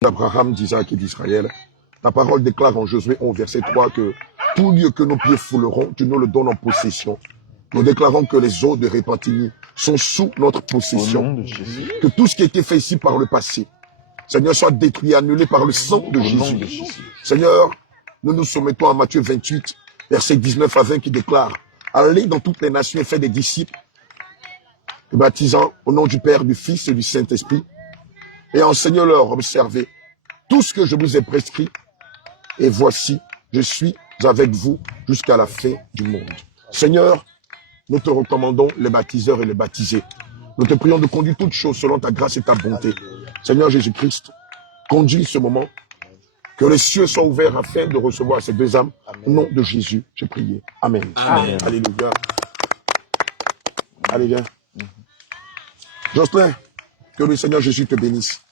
d'Abraham, d'Isaac et d'Israël. La parole déclare en Josué 11, verset 3 que tout lieu que nos pieds fouleront, tu nous le donnes en possession. Nous déclarons que les eaux de Répentigny sont sous notre possession. Que tout ce qui a été fait ici par le passé, Seigneur, soit détruit, annulé par le sang de Jésus. Seigneur, nous nous soumettons à Matthieu 28, verset 19 à 20 qui déclare « Allez dans toutes les nations et faites des disciples, baptisant au nom du Père, du Fils et du Saint-Esprit, et enseignez-leur, observez tout ce que je vous ai prescrit, et voici, je suis avec vous jusqu'à la fin du monde. » Seigneur, nous te recommandons les baptiseurs et les baptisés. Nous te prions de conduire toutes choses selon ta grâce et ta bonté. Seigneur Jésus-Christ, conduis ce moment, que les cieux soient ouverts afin de recevoir ces deux âmes. Au nom de Jésus, j'ai prié. Amen. Amen. Alléluia. Alléluia. Jocelyn, que le Seigneur Jésus te bénisse.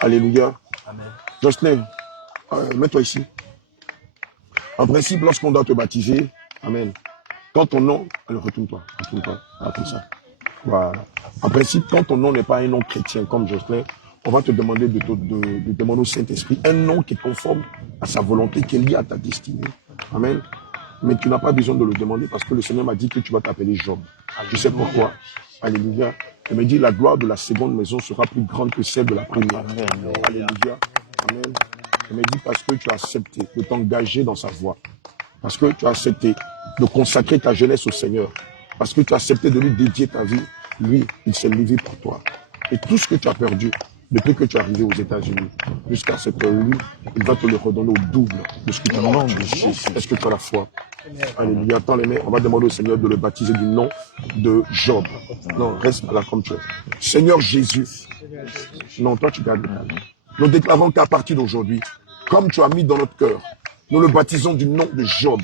Alléluia. Amen. Jocelyn, mets-toi ici. En principe, lorsqu'on doit te baptiser, amen. Quand ton nom, alors retourne-toi, comme ça. Voilà. En principe, quand ton nom n'est pas un nom chrétien comme Jocelyn, on va te demander de demander au Saint-Esprit un nom qui est conforme à sa volonté, qui est lié à ta destinée. Amen. Mais tu n'as pas besoin de le demander parce que le Seigneur m'a dit que tu vas t'appeler Job. Tu sais pourquoi? Alléluia. Il me dit la gloire de la seconde maison sera plus grande que celle de la première. Amen. Alléluia. Amen. Il me dit parce que tu as accepté de t'engager dans sa voie. Parce que tu as accepté de consacrer ta jeunesse au Seigneur. Parce que tu as accepté de lui dédier ta vie. Lui, il s'est livré pour toi. Et tout ce que tu as perdu, depuis que tu es arrivé aux États-Unis, jusqu'à cette heure-là, il va te le redonner au double de ce que tu as perdu. Est-ce que tu as la foi? Alléluia. Attends les mains. On va demander au Seigneur de le baptiser du nom de Job. Non, reste là comme tu es. Seigneur Jésus. Non, toi tu gardes. Nous déclarons qu'à partir d'aujourd'hui, comme tu as mis dans notre cœur, nous le baptisons du nom de Job.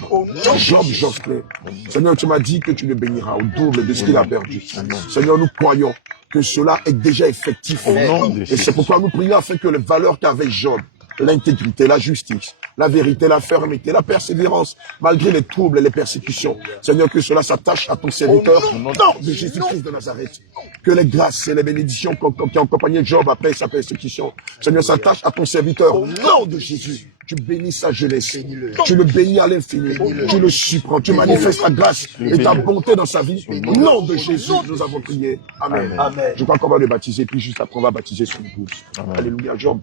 Job Jocelyn. Seigneur, tu m'as dit que tu le béniras au double de ce qu'il a perdu. Seigneur, nous croyons que cela est déjà effectif. Et c'est pourquoi nous prions afin que les valeurs qu'avait Job, l'intégrité, la justice, la vérité, la fermeté, la persévérance, malgré les troubles et les persécutions, Seigneur, que cela s'attache à ton serviteur, nom de Jésus-Christ de Nazareth. Que les grâces et les bénédictions qui ont accompagné Job après sa persécution, Seigneur, s'attachent à ton serviteur, nom de Jésus. Tu bénis sa jeunesse, tu le bénis à l'infini, tu le surprends, tu manifestes ta grâce et ta bonté dans sa vie. Au nom de Jésus, nous avons prié. Amen. Amen. Je crois qu'on va le baptiser, puis juste après, on va baptiser son épouse. Alléluia. Job,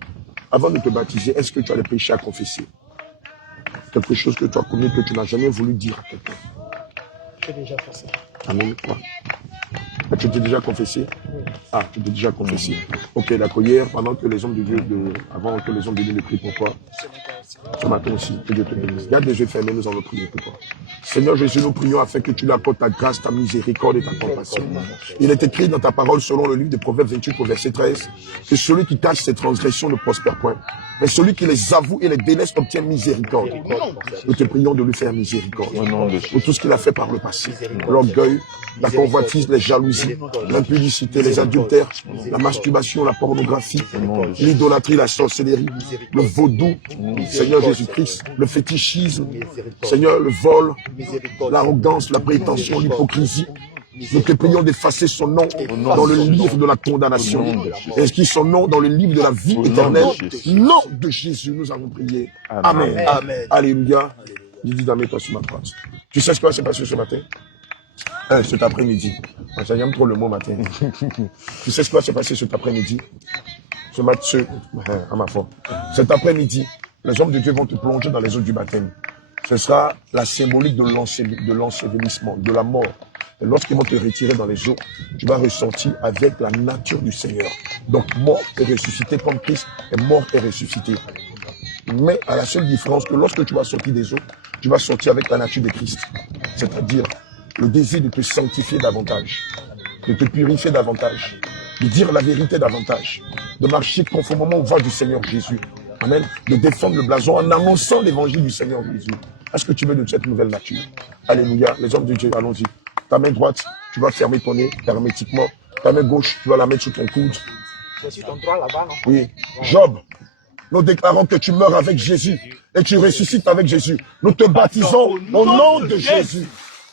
avant de te baptiser, est-ce que tu as des péchés à confesser? Quelque chose que tu as commis que tu n'as jamais voulu dire à quelqu'un? J'ai déjà fait ça. Amen. Quoi? Tu t'es déjà confessé? Oui. Ah, tu t'es déjà confessé. Ok, d'accord. Hier, pendant que les hommes de Dieu, avant que les hommes de Dieu ne prient pour toi, ce matin aussi, que Dieu te bénisse. Garde les yeux fermés, nous allons prier pour toi. Seigneur Jésus, nous prions afin que tu lui accordes ta grâce, ta miséricorde et ta compassion. Il est écrit dans ta parole, selon le livre de Proverbes 28, au verset 13, que celui qui cache ses transgressions ne prospère point. Mais celui qui les avoue et les délaisse obtient miséricorde. Nous te prions de lui faire miséricorde pour tout ce qu'il a fait par le passé. L'orgueil, la convoitise, les jalousies, l'impudicité, les adultères, la masturbation, la pornographie, l'idolâtrie, la sorcellerie, le vaudou, Seigneur Jésus-Christ, le fétichisme, Seigneur, le vol, l'arrogance, la prétention, l'hypocrisie. Nous te prions d'effacer son nom dans le livre de la condamnation. Inscris son nom dans le livre de la vie éternelle. Nom de Jésus, nous avons prié. Amen. Amen. Alléluia. Dis toi sur ma place. Tu sais ce qui va se passer ce matin? Cet après-midi. J'aime trop le mot matin. Tu sais ce qui va se passer cet après-midi? À ma foi. Cet après-midi, les hommes de Dieu vont te plonger dans les eaux du baptême. Ce sera la symbolique de l'ensevelissement, de la mort. Et lorsqu'ils vont te retirer dans les eaux, tu vas ressortir avec la nature du Seigneur. Donc, mort et ressuscité comme Christ est mort et ressuscité. Mais à la seule différence que lorsque tu vas sortir des eaux, tu vas sortir avec la nature de Christ. C'est-à-dire le désir de te sanctifier davantage, de te purifier davantage, de dire la vérité davantage, de marcher conformément aux voies du Seigneur Jésus. Amen. De défendre le blason en annonçant l'évangile du Seigneur Jésus. Est-ce que tu veux de cette nouvelle nature? Alléluia. Les hommes de Dieu, allons-y. Ta main droite, tu vas fermer ton nez hermétiquement. Ta main gauche, tu vas la mettre sur ton coude. C'est sur ton droit là-bas, non? Oui. Job, nous déclarons que tu meurs avec Jésus et tu ressuscites avec Jésus. Nous te baptisons au nom de Jésus.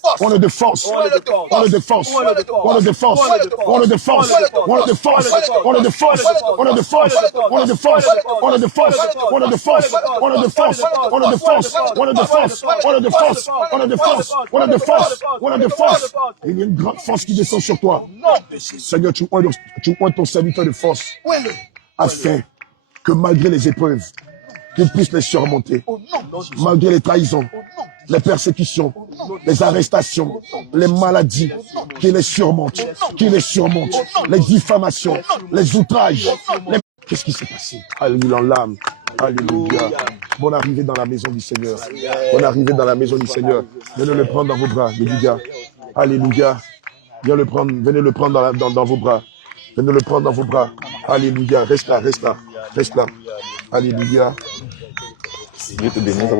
force. Oil de force. Oil de force. Oil de force. Oil de force. Oil de force. Oil de force. Oil de force. Oil de force. Oil de force. Oil de force. Oil de force. Oil de force. Oil de force. Oil de force. Oil de force. Oil de force. Oil de force. Oil de force. Oil de force. Il y a une grande force qui descend sur toi. Seigneur, tu oins ton serviteur de force afin que malgré les épreuves, qu'il puisse les surmonter. Malgré les trahisons, les persécutions, les arrestations, les maladies, qu'il les surmonte, les diffamations, les outrages. Qu'est-ce qui s'est passé? Alléluia en l'âme. Alléluia. Bonne arrivée dans la maison du Seigneur. Bonne arrivée dans la maison du Seigneur. Venez le prendre dans vos bras, Alléluia. Alléluia. Venez le prendre dans vos bras. Venez le prendre dans vos bras. Alléluia. Reste là, reste là, reste là. Alléluia. Dieu te bénisse.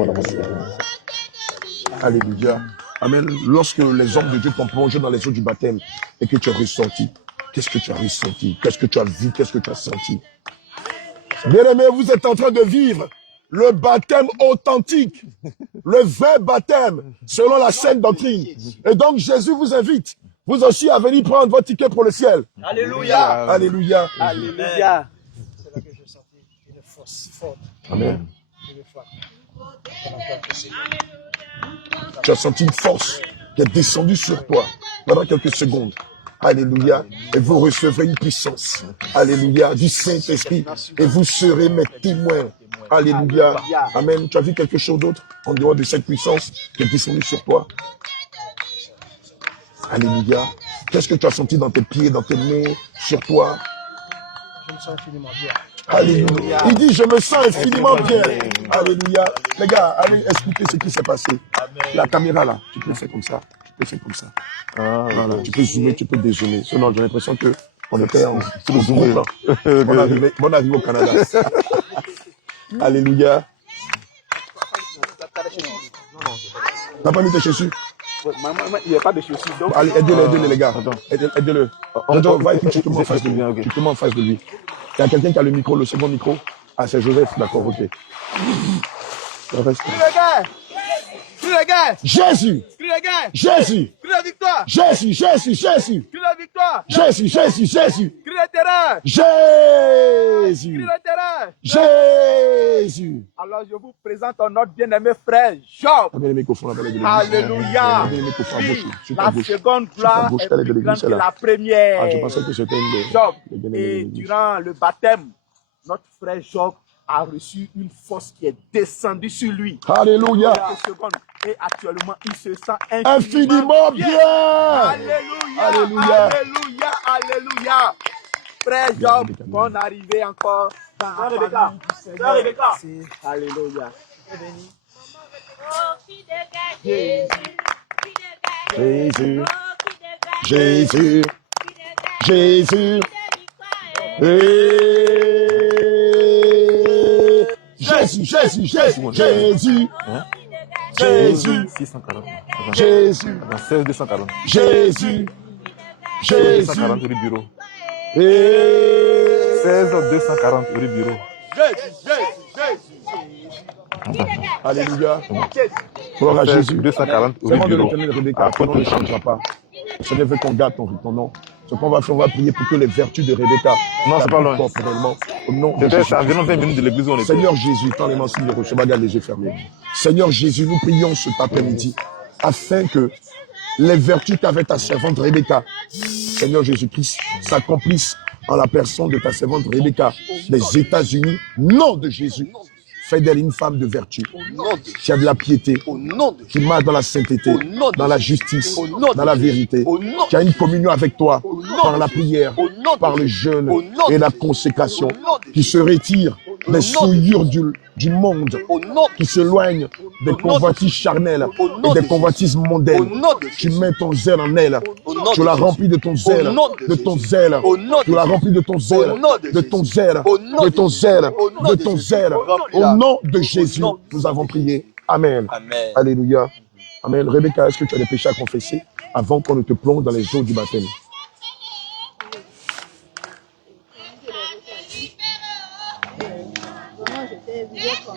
Alléluia. Amen. Lorsque les hommes de Dieu t'ont plongé dans les eaux du baptême et que tu as ressenti, qu'est-ce que tu as ressenti? Qu'est-ce que tu as vu? Qu'est-ce que tu as senti? Bien-aimés, vous êtes en train de vivre le baptême authentique, le vrai baptême, selon la sainte doctrine. Et donc, Jésus vous invite, vous aussi, à venir prendre votre ticket pour le ciel. Alléluia. Alléluia. Alléluia. C'est là que j'ai senti une force forte. Amen. Une flamme. Tu as senti une force qui est descendue sur toi pendant quelques secondes. Alléluia. Et vous recevrez une puissance. Alléluia. Du Saint-Esprit. Et vous serez mes témoins. Alléluia. Amen. Tu as vu quelque chose d'autre en dehors de cette puissance qui est descendue sur toi? Alléluia. Qu'est-ce que tu as senti dans tes pieds, dans tes mains, sur toi? Je me sens infiniment bien. Alléluia. Il dit, je me sens infiniment bien. Alléluia. Les gars, allez expliquer ce qui s'est passé. La caméra là, tu peux faire comme ça. Tu peux faire comme ça. Voilà. Tu peux zoomer, tu peux dézoomer. Sinon, j'ai l'impression que on était en zoomé là. Bonne arrivée au Canada. Alléluia. T'as pas mis tes chaussures? Il n'y a pas de chaussures. Donc... Allez, aidez-le les gars. Aidez-le. Va et puis tu te mets en face de lui. Tu te mets en face de lui. Il y a quelqu'un qui a le micro, le second micro. Ah, c'est Joseph, d'accord, ok. Reste. Crie les gars! Crie les gars! Jésus! Crie les gars! Jésus! Crie la victoire! Jésus! Jésus! Jésus! Crie la victoire! Jésus! Jésus! Jésus! Crie le terrain! Jésus! Crie le terrain! Jésus! Alors je vous présente notre bien-aimé frère Job. Alléluia! La seconde gloire est plus grande que la première. Ah, je pensais que c'était une Job. Et durant le baptême, notre frère Job a reçu une force qui est descendue sur lui. Alléluia! Et actuellement, il se sent infiniment bien. Alléluia! Alléluia! Alléluia! Alléluia! Frère Job, bonne arrivée encore dans la famille du Seigneur. Alléluia! Jésus! Jésus! Jésus! Jésus, Jésus, Jésus, Jésus, Jésus, 640. Jésus, 16 240. Jésus, Jésus, 240 rue Bureau. 16 240 rue Bureau. Alléluia. Gloire à Jésus. 240 rue Seigneur de Bureau. l'éternel Rebecca, ton nom ne changera pas. Le Seigneur veut qu'on garde ton nom. Ce qu'on va faire, on va prier pour que les vertus de Rebecca Non, c'est pas loin. corporellement. Au nom de Jésus. C'est environ 20 minutes de l'église où on était. Seigneur Jésus, quand les mentions de Rocheba, garde les yeux fermés. Seigneur Jésus, nous prions cet après-midi afin que les vertus qu'avait ta servante Rebecca, Seigneur Jésus-Christ, s'accomplissent en la personne de ta servante Rebecca des États-Unis. Nom de Jésus. Fais d'elle une femme de vertu, qui a de la piété, qui marche dans la sainteté, dans la justice, dans la vérité, qui a une communion avec toi par la prière, par le jeûne et la consécration, qui se retire des souillures du monde, qui s'éloigne des convoitises charnelles et des convoitises mondaines. Tu mets ton zèle en elle, tu la remplis de ton zèle, de ton zèle, tu la remplis de ton zèle, de ton zèle, de ton zèle, de ton zèle. Au nom de Jésus, nous avons prié. Amen. Alléluia. Amen. Rebecca, est-ce que tu as des péchés à confesser avant qu'on ne te plonge dans les eaux du baptême? J'étais vivant comme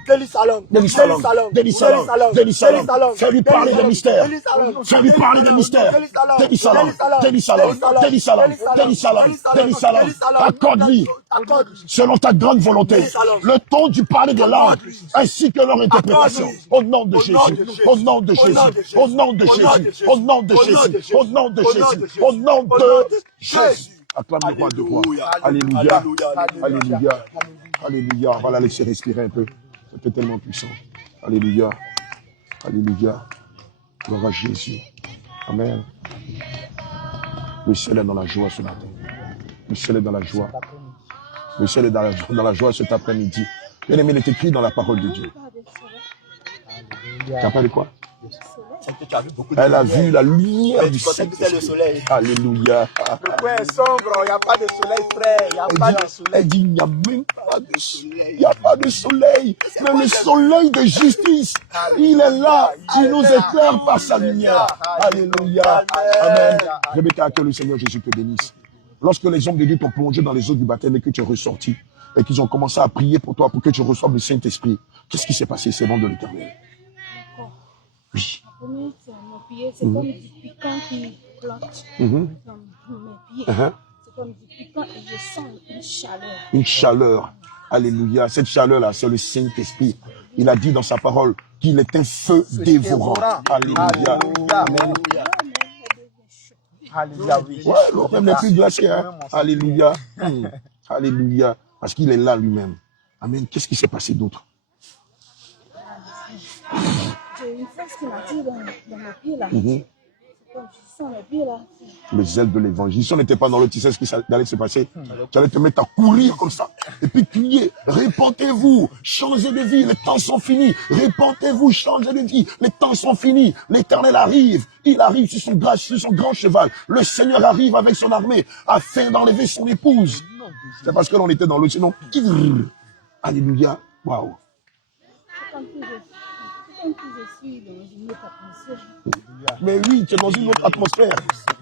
Fais-lui parler des mystères. Fais-lui parler des mystères. Accorde-lui, selon ta grande volonté, le ton du parler de langue, ainsi que leur interprétation. Au nom de Jésus, au nom de Jésus, au nom de Jésus, au nom de Jésus, au nom de Jésus, au nom de Jésus. Acclame le roi de roi. Alléluia. Alléluia. Alléluia. On va la laisser respirer un peu. C'était tellement puissant. Alléluia. Alléluia. Gloire à Jésus. Amen. Le ciel est dans la joie ce matin. Le ciel est dans la joie. Le ciel est dans la joie cet après-midi. Bien aimé, il est écrit dans la parole de Dieu. Tu as parlé de quoi? Elle a vu la lumière du soleil. Alléluia. Le coin est sombre, il n'y a pas de soleil frais, il n'y a pas de soleil. Elle dit, il n'y a même pas de soleil. Il n'y a pas de soleil. Mais le soleil de justice, il est là. Il nous éclaire par sa lumière. Alléluia. Amen. Rebecca, que le Seigneur Jésus te bénisse. Lorsque les hommes de Dieu t'ont plongé dans les eaux du baptême et que tu es ressorti, et qu'ils ont commencé à prier pour toi, pour que tu reçoives le Saint-Esprit, qu'est-ce qui s'est passé? C'est bon de l'Éternel. Oui. C'est comme du piquant qui plante dans mes pieds. C'est comme du piquant et je sens une chaleur. Une chaleur. Alléluia. Cette chaleur-là, c'est le Saint-Esprit. Il a dit dans sa parole qu'il est un feu dévorant. Alléluia. Alléluia. Ouais, l'eau même n'est plus glacée. Hein? Alléluia. Alléluia. Parce qu'il est là lui-même. Amen. Qu'est-ce qui s'est passé d'autre? J'ai une force qui m'attire dans mes pieds là. C'est comme je sens mes pieds là. Le zèle de l'évangile. Si on n'était pas dans l'eau, tu sais ce qui allait se passer. Tu allais te mettre à courir comme ça. Et puis crier, répentez-vous, changez de vie, les temps sont finis. Répentez-vous, changez de vie, les temps sont finis. L'Éternel arrive. Il arrive sur son grand cheval. Le Seigneur arrive avec son armée afin d'enlever son épouse. C'est parce que l'on était dans l'eau, sinon. Alléluia. Waouh. Je suis dans une autre atmosphère. Mais oui, tu es dans une autre atmosphère.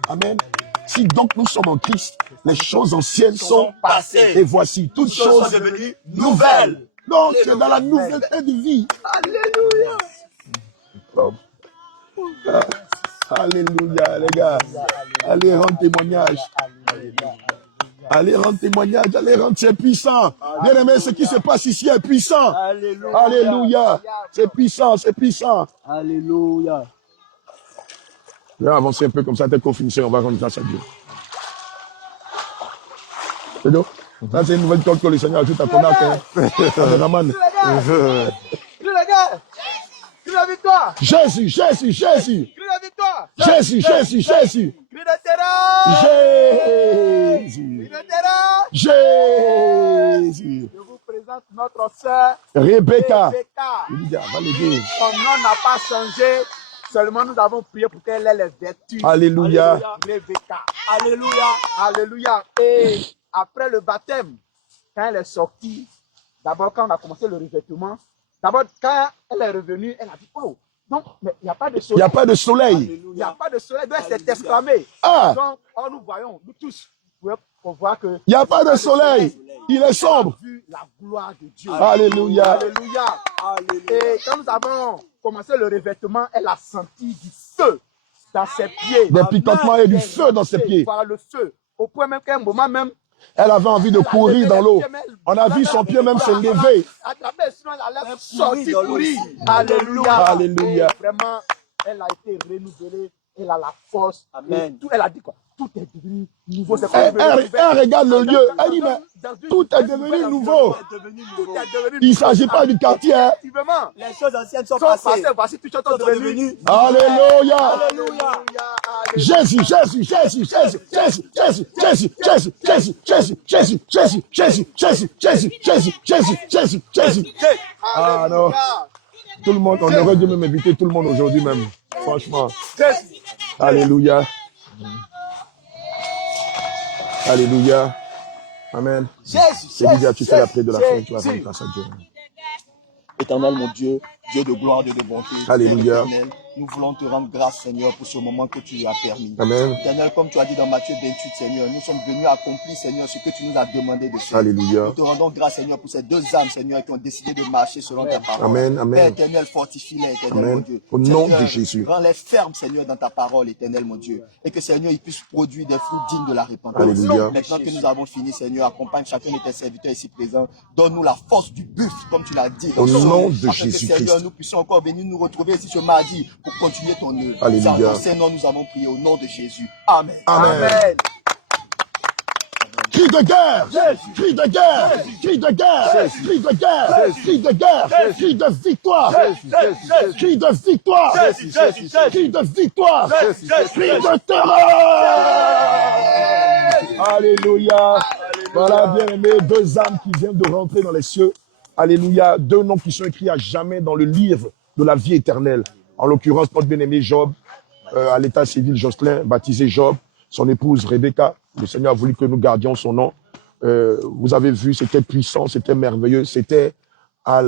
Amen. Si donc nous sommes en Christ, les choses anciennes sont passées. Et voici, toutes choses sont devenues nouvelles. Donc, tu es dans la nouveauté de vie. Alléluia. Alléluia, les gars. Allez rendre témoignage. Allez rendre témoignage, allez rendre, c'est puissant. Bien aimé, ce qui se passe ici est puissant. Alléluia. Alléluia. C'est puissant, c'est puissant. Alléluia. Viens avancer un peu comme ça, dès qu'on finissait, on va rendre grâce à Dieu. C'est tout? Ça, c'est une nouvelle corde que le Seigneur ajoute à ton arc. Raman. Crie la victoire. Jésus, Jésus, Jésus. Crie la victoire. Jésus, Jésus, Jésus. Crie de terreur. Jésus. Crie de terreur. Jésus. Je vous présente notre sœur Rebecca. Rebecca. Va l'aider. Son nom n'a pas changé. Seulement nous avons prié pour qu'elle ait les vertus. Alléluia. Rebecca. Alléluia. Alléluia. Et après le baptême, quand elle est sortie, d'abord quand on a commencé le revêtement, d'abord quand elle est revenue, elle a dit, oh, donc, mais il n'y a pas de soleil. Il n'y a pas de soleil. Il n'y a pas de soleil. Donc elle s'est exclamée. Ah. Donc, nous voyons, nous tous, pour voir que il n'y a pas de soleil. Il est sombre. On a vu la gloire de Dieu. Alléluia. Alléluia. Et quand nous avons commencé le revêtement, elle a senti du feu dans ses pieds. Des picotements et du feu dans ses pieds. Voilà le feu. Au point même qu'à un moment même, elle avait envie de courir dans l'eau. On a vu son pied même se lever. Sinon elle allait sortir courir. Alléluia. Alléluia. Et vraiment, elle a été renouvelée. Elle a la force. Amen. Tout, elle a dit quoi? Tout est devenu nouveau. Elle regarde le lieu. Elle dit, mais tout est devenu nouveau. Il ne s'agit pas du quartier. Hein. Les choses anciennes sont passées. Voici toutes choses sont devenues. Alléluia. Alléluia. Jésus, Jésus, Jésus, Jésus, Jésus, Jésus, Jésus, Jésus, Jésus, Jésus, Jésus, Jésus, Jésus, Jésus, Jésus, Jésus, Jésus, Jésus, Jésus. Ah non. Tout le monde, on aurait dû même inviter tout le monde aujourd'hui même. Franchement. Alléluia. Alléluia. Amen. C'est déjà, tu fais la prière de la fin, tu vas rendre grâce à Dieu. Éternel, mon Dieu, Dieu de gloire, Dieu de bonté. Alléluia. nous voulons te rendre grâce, Seigneur, pour ce moment que tu as permis. Amen. Éternel, comme tu as dit dans Matthieu 28, Seigneur, nous sommes venus accomplir, Seigneur, ce que tu nous as demandé de faire. Alléluia. Nous te rendons grâce, Seigneur, pour ces deux âmes, Seigneur, qui ont décidé de marcher selon ta parole. Amen, Père amen. éternel, fortifie-les, éternel, Amen. mon Dieu. Au nom Seigneur, de Jésus. rends-les fermes, Seigneur, dans ta parole, éternel, mon Dieu. Et que, Seigneur, ils puissent produire des fruits dignes de la repentance. Alléluia. Maintenant que nous avons fini, Seigneur, accompagne chacun de tes serviteurs ici présents. Donne-nous la force du buffle, comme tu l'as dit. Au nom de afin que, Jésus-Christ. Seigneur, nous puissions encore venir nous retrouver ici ce mardi pour continuer ton œuvre. Alléluia. C'est en ton Seigneur, nous avons prié au nom de Jésus. Amen. Amen. Cri de guerre, cri de guerre, cri de guerre, cri de guerre, cri de guerre, cri de victoire, cri de victoire, cri de victoire, cri de terreur. Alléluia. Voilà, bien aimé, deux âmes qui viennent de rentrer dans les cieux. Alléluia. Deux noms qui sont écrits à jamais dans le livre de la vie éternelle. En l'occurrence, notre bien-aimé Job, à l'état civil Jocelyn, baptisé Job, son épouse Rebecca. Le Seigneur a voulu que nous gardions son nom. Vous avez vu, c'était puissant, c'était merveilleux, c'était à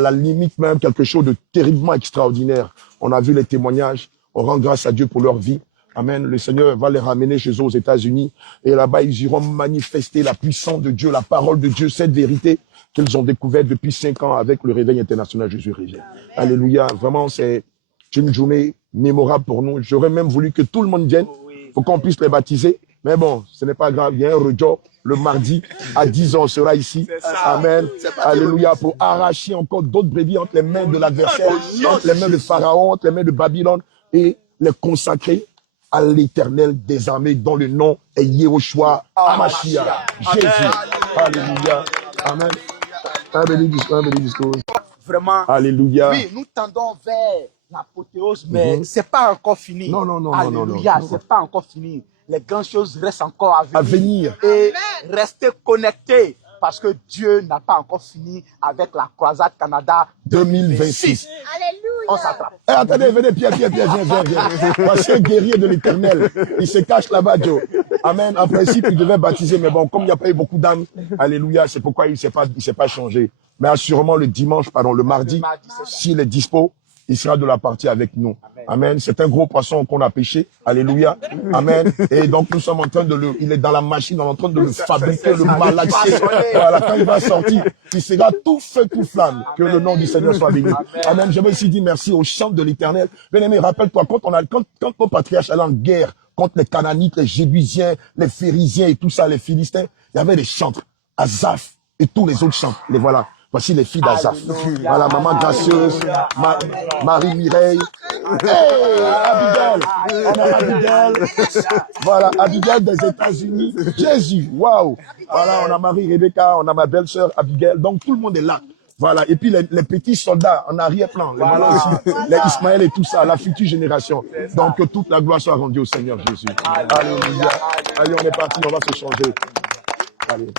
la limite même quelque chose de terriblement extraordinaire. On a vu les témoignages, on rend grâce à Dieu pour leur vie. Amen. Le Seigneur va les ramener chez eux aux États-Unis et là-bas, ils iront manifester la puissance de Dieu, la parole de Dieu, cette vérité qu'ils ont découverte depuis 5 ans avec le réveil international Jésus réveille. Alléluia. Vraiment, c'est une journée mémorable pour nous. J'aurais même voulu que tout le monde vienne pour qu'on puisse les baptiser. Mais bon, ce n'est pas grave. Il y a un rejour le mardi à 10h, on sera ici. Amen. Alléluia. Pour arracher encore d'autres brebis entre les mains de l'adversaire, entre les mains de Pharaon, entre les mains de Babylone et les consacrer à l'Éternel des armées dont le nom est Yehoshua Hamashiach. Jésus. Alléluia. Amen. Vraiment. Alléluia. Oui, nous tendons vers l'apothéose, mais c'est pas encore fini. Non, non, non, Alléluia, non, non, non. c'est pas encore fini. Les grandes choses restent encore à venir. À venir. Et restez connectés parce que Dieu n'a pas encore fini avec la croisade Canada 2026. On s'attrape. Eh, attendez, venez, Pierre, viens. Voici un guerrier de l'Éternel. Il se cache là-bas, Joe. Amen. En principe, il devait baptiser, mais bon, comme il n'y a pas eu beaucoup d'âmes, alléluia, c'est pourquoi il ne s'est pas changé. Mais assurément, le mardi, s'il est dispo, il sera de la partie avec nous. Amen. C'est un gros poisson qu'on a pêché. Alléluia. Amen. Et donc, nous sommes en train il est dans la machine, on est en train de le fabriquer, le malaxer. Voilà, quand il va sortir, il sera tout feu, tout flamme. Que le nom du Seigneur soit béni. Amen. J'aimerais aussi dire merci au chant de l'Éternel. Bien aimé, rappelle-toi, quand nos patriarches allaient en guerre contre les Canaanites, les Jébusiens, les Phérysiens et tout ça, les Philistins, il y avait des chantres. Asaph et tous les autres chants. Les voilà. Voici les filles d'Asaph. Voilà, maman gracieuse, Marie-Mireille. Hey, Abigail. On a Abigail. Voilà, Abigail des États-Unis. Jésus, waouh. Voilà, on a Marie-Rebecca, on a ma belle-sœur Abigail. Donc, tout le monde est là. Voilà, et puis les petits soldats en arrière-plan, les Ismaël et tout ça, la future génération. Donc, que toute la gloire soit rendue au Seigneur Jésus. Alléluia. Allez, on est parti, on va se changer. Allez.